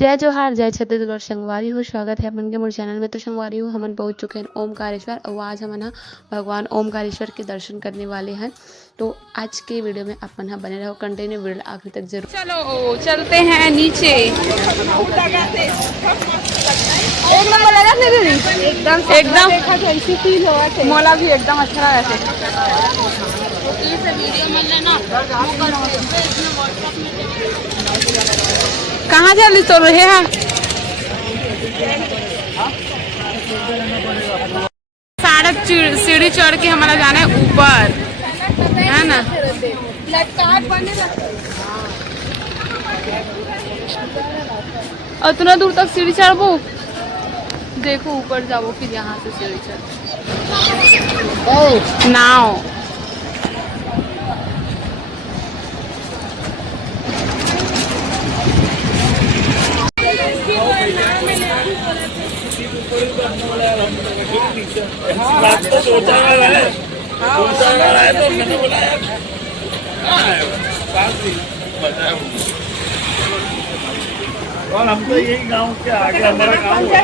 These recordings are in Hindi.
जय जोहार जय छत्तीसगढ़ संगवारी हो। स्वागत है अपन के मोर चैनल में। तो संगवारी हो हमन पहुंच चुके हैं ओमकारेश्वर और आज हमन भगवान ओमकारेश्वर के दर्शन करने वाले हैं। तो आज के वीडियो में अपन बने रहो, कंटिन्यू वीडियो आखिर तक जरूर। चलो चलते हैं नीचे। एक नंबर लगा थे दीदी, एकदम मोला भी एकदम अच्छा लगा थे। कहाँ चल तो रहे हैं? सारा सीढ़ी चढ़ के हमारा जाना है ऊपर, है ना? उतना दूर तक सीढ़ी चढ़बो, देखो ऊपर जाओ, फिर यहाँ से सीढ़ी चढ़ नाव। और हम तो यही गांव के आगे हमारा गांव है।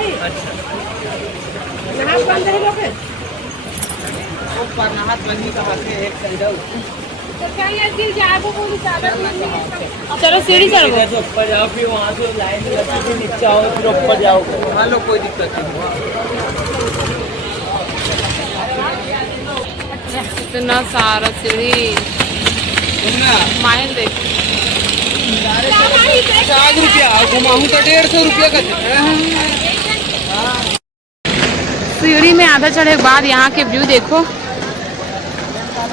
चलो सीढ़ी चढ़ो, ऊपर जाओ, फिर वहाँ से लाइन लगी थी, नीचे आओ, फिर ऊपर जाओ। हाँ लो, कोई दिक्कत नहीं। इतना सारा सीढ़ी माइन देख। 4 रुपया घुमाऊँ तो 150 रुपया का। सीढ़ी में आधा चढ़े के बाद यहाँ के व्यू देखो,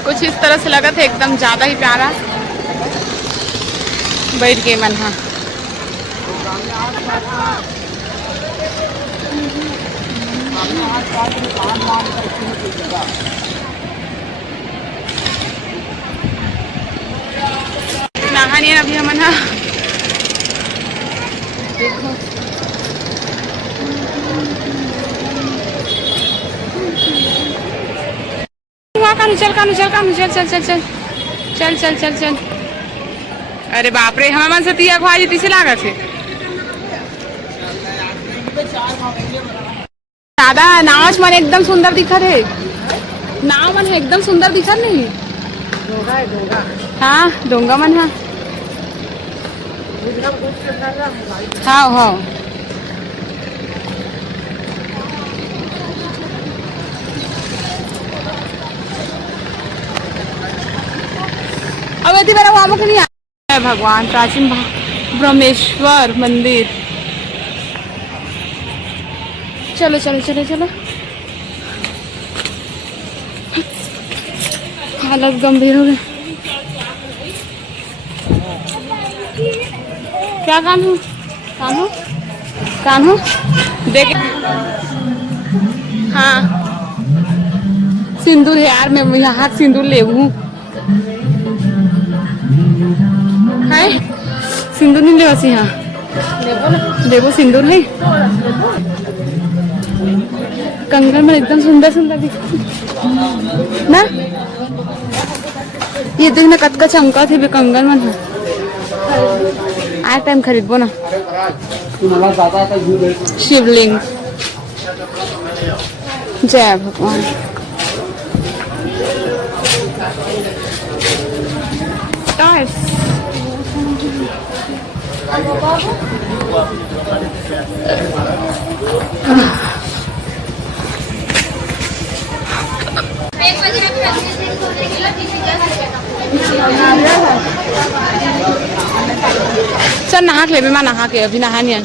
कुछ इस तरह से लगा था, एकदम ज्यादा ही प्यारा। बैठ गए मन। हाँ नहानी है अभी हमन। देखो कानू चल, कानू चल, कानू चल, चल चल चल चल चल चल चल। अरे बाप रे, हमारे मन से तिया खुआ तीसे लागत है। दादा नाव मन एकदम सुंदर दिखत है, नाव मन एकदम सुंदर दिखत नहीं। डोंगा है, डोंगा। हाँ डोंगा मन है। हाँ हाँ अब यदि मेरा वहाँ के नहीं है। भगवान प्राचीन ब्रह्मेश्वर मंदिर। चलो चलो चलो चलो। हालत गंभीर हो गई। क्या कानू कानू कानू देख। हाँ सिंदूर है यार, मैं यहाँ सिंदूर ले हूँ। है सिंदूर नहीं ले बस यहाँ देखो सिंदूर है। कंगन में एकदम सुंदर सुंदर दिख ना। ये देखना कतका चमका थे कंगन में। आ टाइम खरीदबो ना। शिवलिंग। जय भगवान। चल नहा के ले, मैं नहा के अभी नहा नहीं।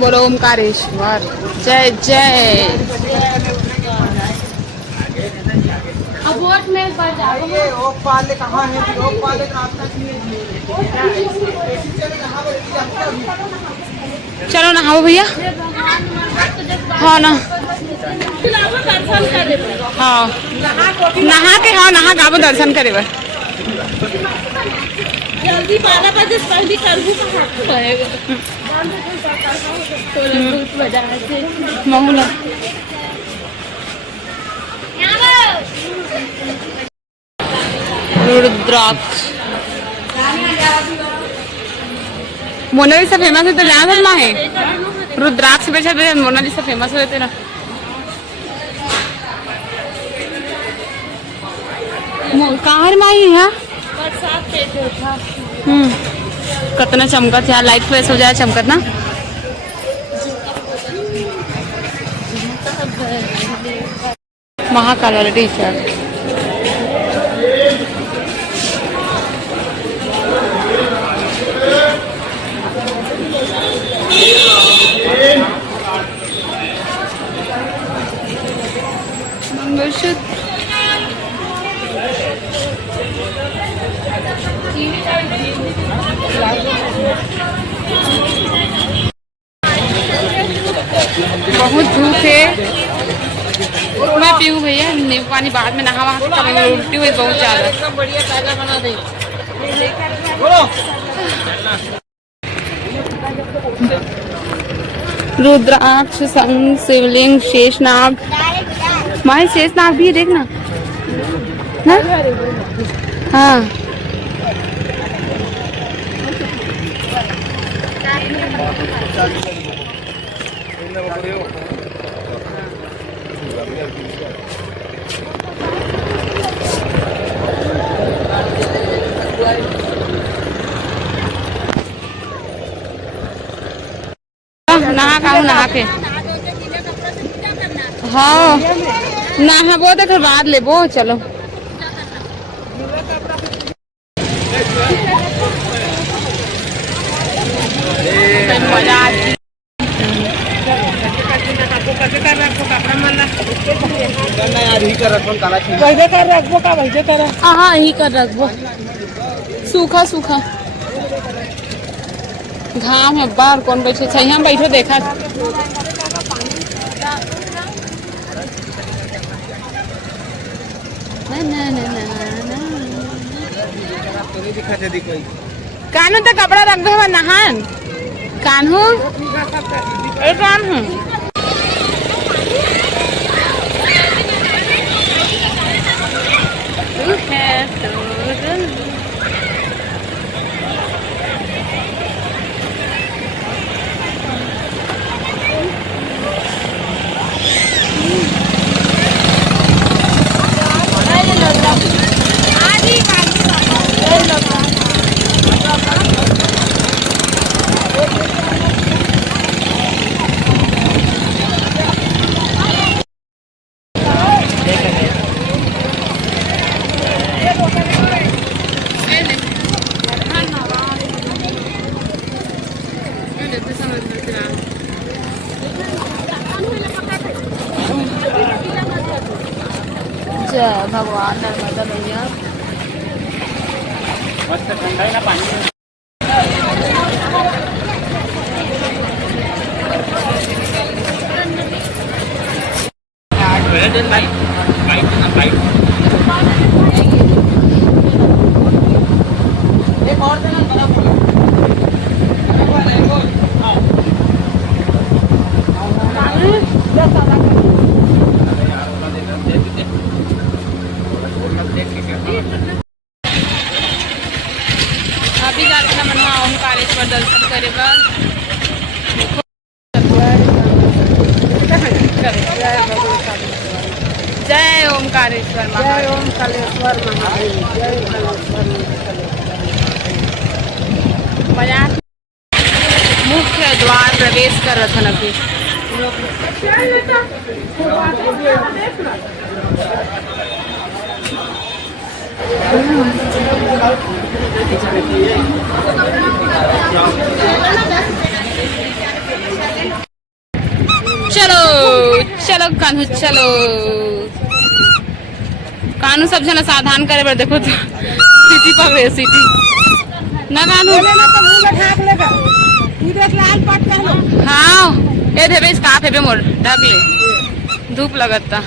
बोलो ओमकारेश्वर जय जय। अब वोट में बढ़ जाओ। चलो नहाओ भैया। हाँ ना, हाँ नहा के, हाँ नहा गाबो दर्शन करे बा। जल्दी 12 बजे पहले करबू महूला। रुद्राक्ष मोनालिसा फेमस है तो जहाँ धर्मा है रुद्राक्ष बेचा दे मोनालिसा फेमस हो तेरा कहाँ माई है कितना चमकत है लाइट फ्रेश हो जाए चमकत ना महाकाल वाला टी शर्ट मंगलसूत्र बहुत धूप है मैं पीऊँ भैया नींबू पानी बाद में नहा वहा के उल्टी हुई बहुत ज्यादा बढ़िया ताजा बना दे रुद्राक्ष शंख शिवलिंग शेषनाग माए शेषनाग भी है देखना ना हाँ नहा खाऊं नहा के हाँ नहा वो तो बाद ले वो चलो हाँ ही कर रखो सूखा सूखा घाम है बाहर कौन बैठे छे हम बैठो देखा कानू तो कपड़ा रख दो नहान कानू कानू जय भगवान नर्मदा भैया मस्त ठंडा है ना पानी एक और देना अभी जाते मनवा ओमकारेश्वर दर्शन करे जय ओमकारेश्वर जय ओमकारेश्वर महादेव मुख्य द्वार प्रवेश कर रहा था अभी चलो चलो कान्हू चलो कानू सब जना सावधान करे बर देखो तो सिटी पर सिटी ना कानू हाँ ये देवे स्काफ है मोर ढक ले धूप लगता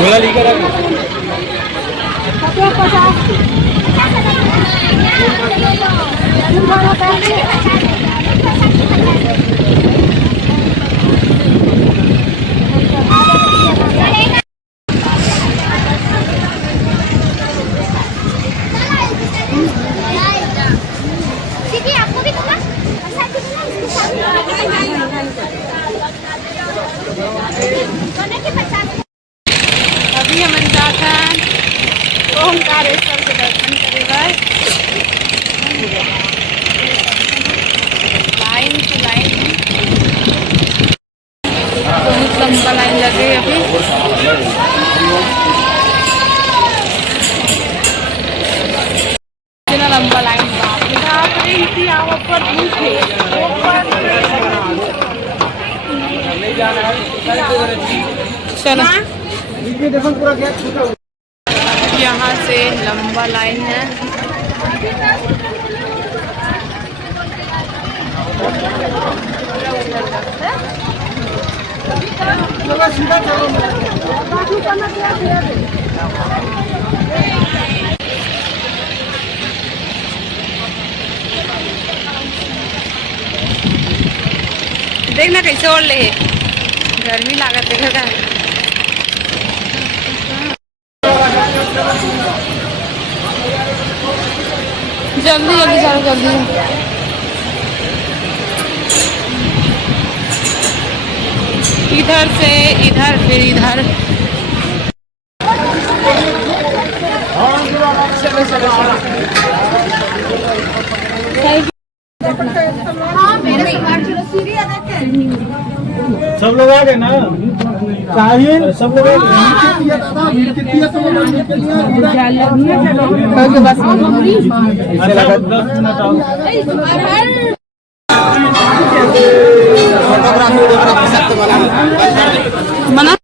झोला लेकर दीदी आपको भी दूंगा अभी हम जात हैं ओमकारेश्वर के दर्शन करेगा। लाइन की लाइन है, बहुत लंबा लाइन लगे अभी। इतना लंबा लाइन चलो यहाँ से लंबा लाइन है। देखना कैसे ओढ़ ले, गर्मी लागत है का। जल्दी जल्दी चलो जल्दी। इधर से इधर फिर इधर। चलो चलो सब लोग आ गए ना? चाहिए सब लोग मना